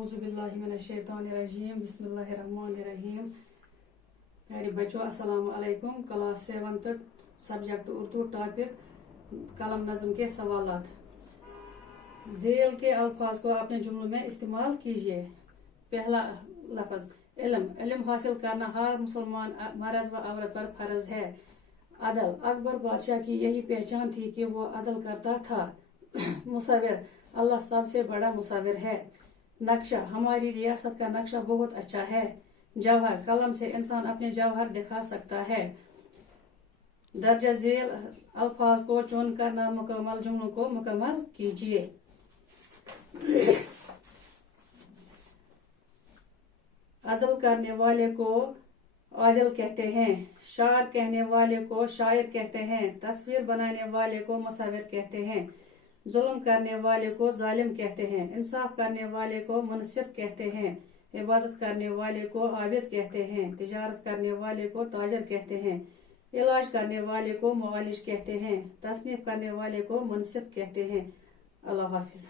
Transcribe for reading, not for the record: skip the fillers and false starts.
औज़ुबिल्लाहिमिनश्शैतानिर्रजीम बिस्मिल्लाहिर्रहमानिर्रहीम। प्यारे बच्चों, अस्सलाम वालेकुम। क्लास 7 सब्जेक्ट उर्दू, टॉपिक कलम नज़म के सवालात। झेल के अल्फाज को अपने जुमलों में इस्तेमाल कीजिए। पहला लफ्ज़ इल्म। इल्म हासिल करना हर मुसलमान मर्द व औरत पर फर्ज है। अदल। अकबर बादशाह की यही पहचान थी कि वो अदल करता था। मुसव्विर। अल्लाह सबसे बड़ा मुसव्विर है। नक्शा। हमारी रियासत का नक्शा बहुत अच्छा है। जौहर। कलम से इंसान अपने जौहर दिखा सकता है। दर्ज झेल अल्फाज को चुनकर नामुकम्मल जुमलों को मुकम्मल कीजिए। अदल करने वाले को आदिल कहते हैं। शार कहने वाले को शायर कहते हैं। तस्वीर बनाने वाले को मुसव्विर कहते हैं। जुल्म करने वाले को जालिम कहते हैं। इंसाफ करने वाले को मुनसिफ कहते हैं। इबादत करने वाले को आबिद कहते हैं। तिजारत करने वाले को ताजिर कहते हैं। इलाज करने वाले को मुआलिज कहते हैं। तसनीफ करने वाले को मुनसिफ कहते हैं। अल्लाह हाफिज।